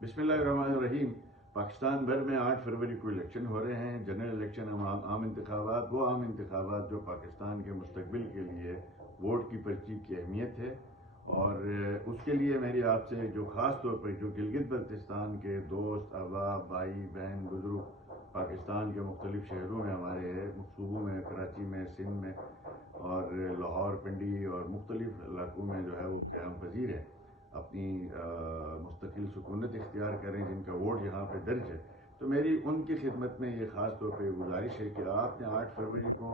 बिस्मिल्लाहिर्रहमानिर्रहीम। पाकिस्तान भर में 8 फरवरी को इलेक्शन हो रहे हैं। जनरल इलेक्शन, आम इंतखाबात, वो आम इंतखाबात जो पाकिस्तान के मुस्तकबिल के लिए वोट की पर्ची की अहमियत है। और उसके लिए मेरी आपसे जो ख़ास तौर पर जो गिलगित बल्तिस्तान के दोस्त, अहबाब, भाई बहन, बुजुर्ग पाकिस्तान के मुख्तलिफ शहरों में हमारे सूबों में, कराची में, सिंध में और लाहौर, पिंडी और मुख्तलिफ इलाकों में जो है वो क़याम पजीर है, अपनी मुस्तकिल सुकूनत इख्तियार करें, जिनका वोट यहाँ पे दर्ज है। तो मेरी उनकी खिदमत में ये ख़ास तौर पे गुजारिश है कि आपने 8 फरवरी को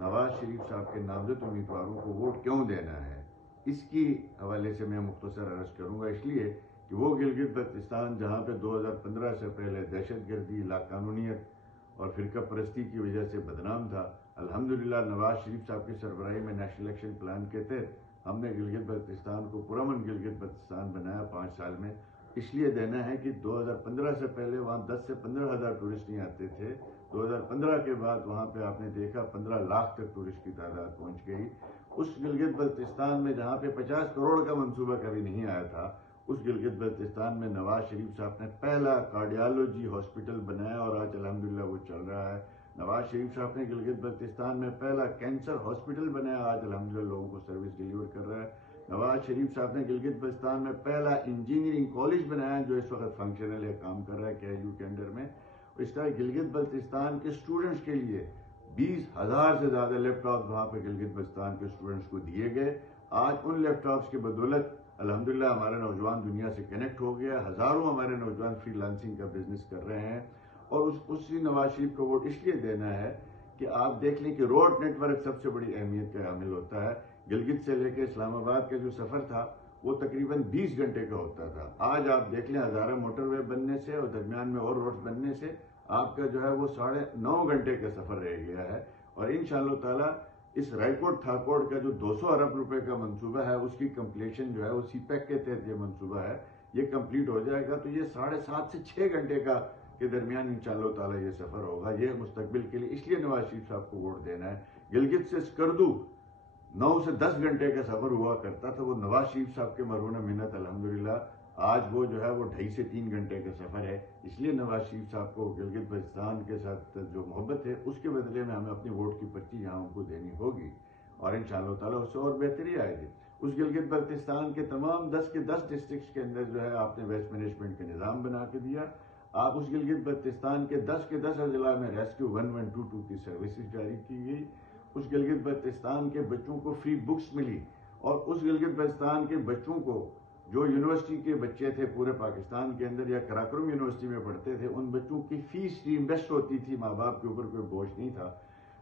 नवाज शरीफ साहब के नामजद उम्मीदवारों को वोट क्यों देना है, इसकी हवाले से मैं मुख्तसर अर्ज़ करूँगा। इसलिए कि वो गिलगित बल्तिस्तान जहाँ पे 2015 से पहले दहशतगर्दी, लाकानूनियत और फ़िरका परस्ती की वजह से बदनाम था, अल्हम्दुलिल्लाह नवाज शरीफ साहब की सरबराही में नेशनल एक्शन प्लान के तहत हमने गिलगित बल्तिस्तान को पुरअमन गिलगित बल्तिस्तान बनाया 5 साल में। इसलिए देना है कि 2015 से पहले वहाँ 10 से 15 हज़ार टूरिस्ट नहीं आते थे। 2015 के बाद वहाँ पे आपने देखा 15 लाख तक टूरिस्ट की तादाद पहुँच गई। उस गिलगित बल्तिस्तान में जहाँ पे 50 करोड़ का मंसूबा कभी नहीं आया था, उस गिलगित बल्तिस्तान में नवाज शरीफ साहब ने पहला कार्डियोलॉजी हॉस्पिटल बनाया और आज अल्हम्दुलिल्लाह वो चल रहा है। नवाज शरीफ साहब ने गिलगित बल्तिस्तान में पहला कैंसर हॉस्पिटल बनाया, आज अल्हम्दुलिल्लाह लोगों को सर्विस डिलीवर कर रहा है। नवाज शरीफ साहब ने गिलगित बल्तिस्तान में पहला इंजीनियरिंग कॉलेज बनाया जो इस वक्त फंक्शनल है, काम कर रहा है KU के अंडर में। इस तरह गिलगित बल्तिस्तान के स्टूडेंट्स के लिए 20,000 से ज़्यादा लैपटॉप वहाँ पर गिलगित बल्तिस्तान के स्टूडेंट्स को दिए गए। आज उन लैपटॉप्स की बदौलत अल्हम्दुलिल्लाह हमारा नौजवान दुनिया से कनेक्ट हो गया। हज़ारों हमारे नौजवान फ्रीलांसिंग का बिजनेस कर रहे हैं। और उसी नवाज शरीफ को वोट इसलिए देना है कि आप देख लें कि रोड नेटवर्क सबसे बड़ी अहमियत का हामिल होता है। गिलगित से लेकर इस्लामाबाद का जो सफ़र था वो तकरीबन 20 घंटे का होता था। आज आप देख लें हज़ारा मोटरवे बनने से और दरमियान में और रोड बनने से आपका जो है वो 9.5 घंटे का सफ़र रह गया है। और इंशाअल्लाह ताला इस रायकोट थाकोट का जो 200 अरब रुपए का मंसूबा है उसकी कंप्लीशन जो है वो CPEC के तहत ये मंसूबा है, ये कंप्लीट हो जाएगा तो ये 7.5 से 6 घंटे का के दरमियान इंशाअल्लाह ताला ये सफ़र होगा। ये मुस्तकबिल के लिए इसलिए नवाज शरीफ साहब को वोट देना है। गिलगित से स्कर्दू 9 से 10 घंटे का सफ़र हुआ करता था, वो नवाज शरीफ साहब के मरून मिन्नत अल्हम्दुलिल्लाह आज वो जो है वो 2.5 से 3 घंटे का सफ़र है। इसलिए नवाज शरीफ साहब को गिलगित बल्तिस्तान के साथ जो मोहब्बत है उसके बदले में हमें अपनी वोट की पर्ची यहाँ उनको देनी होगी और इंशाअल्लाह ताला उससे और बेहतरी आएगी। उस गिलगित बल्तिस्तान के तमाम 10 के 10 डिस्ट्रिक्ट्स के अंदर जो है आपने वेस्ट मैनेजमेंट का निज़ाम बना के दिया। आप उस गिलगित बल्तिस्तान के 10 के 10 अजला में रेस्क्यू 1122 की सर्विसेज जारी की गई। उस गिलगित बल्तिस्तान के बच्चों को फ्री बुक्स मिली और उस गिलगित बल्तिस्तान के बच्चों को जो यूनिवर्सिटी के बच्चे थे पूरे पाकिस्तान के अंदर या कराकोरम यूनिवर्सिटी में पढ़ते थे, उन बच्चों की फीस रीइंवेस्ट होती थी, माँ बाप के ऊपर कोई बोझ नहीं था।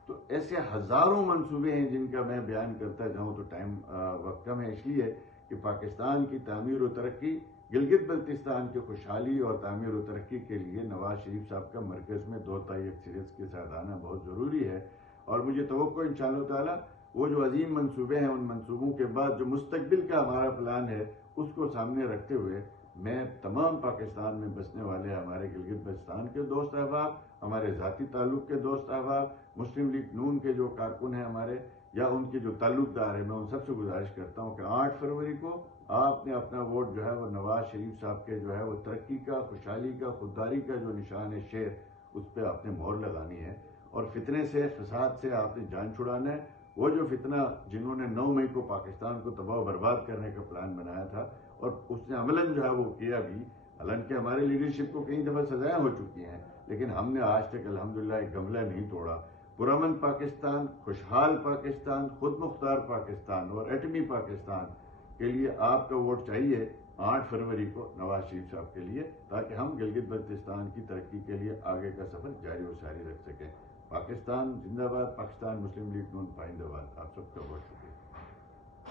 तो ऐसे हज़ारों मंसूबे हैं जिनका मैं बयान करता जाऊँ तो टाइम वक्त कम है। इसलिए कि पाकिस्तान की तामीर और तरक्की, गिलगित बल्तिस्तान की खुशहाली और तामीर और तरक्की के लिए नवाज शरीफ साहब का मरकज़ में 2 ताई अक्सरियत के साथ आना बहुत ज़रूरी है। और मुझे तवक्को इंशाअल्लाह ताला वो जो अजीम मंसूबे हैं उन मंसूबों के बाद जो मुस्तकबिल का हमारा प्लान है उसको सामने रखते हुए मैं तमाम पाकिस्तान में बसने वाले हमारे गिलगित बल्तिस्तान के दोस्त अहबाब, हमारे ज़ाती ताल्लुक़ के दोस्त अहबाब, मुस्लिम लीग नून के जो कारकुन हैं हमारे या उनके जो ताल्लुकदार हैं, मैं उन सबसे गुजारिश करता हूँ कि 8 फरवरी को आपने अपना वोट जो है वो नवाज शरीफ साहब के जो है वो तरक्की का, खुशहाली का, खुददारी का जो निशान है शेर, उस पर आपने मोहर लगानी है और फितने से, फसाद से आपने जान छुड़ाना है। वो जो फितना जिन्होंने 9 मई को पाकिस्तान को तबाह बर्बाद करने का प्लान बनाया था और उसने अमलन जो है वो किया भी, हालांकि हमारे लीडरशिप को कई दफ़ा सजाएं हो चुकी हैं, लेकिन हमने आज तक अल्हम्दुलिल्लाह एक गमला नहीं तोड़ा। पुरअमन पाकिस्तान, खुशहाल पाकिस्तान, खुद मुख्तार पाकिस्तान और एटमी पाकिस्तान के लिए आपका वोट चाहिए 8 फरवरी को नवाज शरीफ साहब के लिए, ताकि हम गिलगित बल्तिस्तान की तरक्की के लिए आगे का सफ़र जारी और सारी रख सकें। पाकिस्तान जिंदाबाद, पाकिस्तान मुस्लिम लीग नून पाइंदाबाद। आप सबका बहुत शुक्रिया।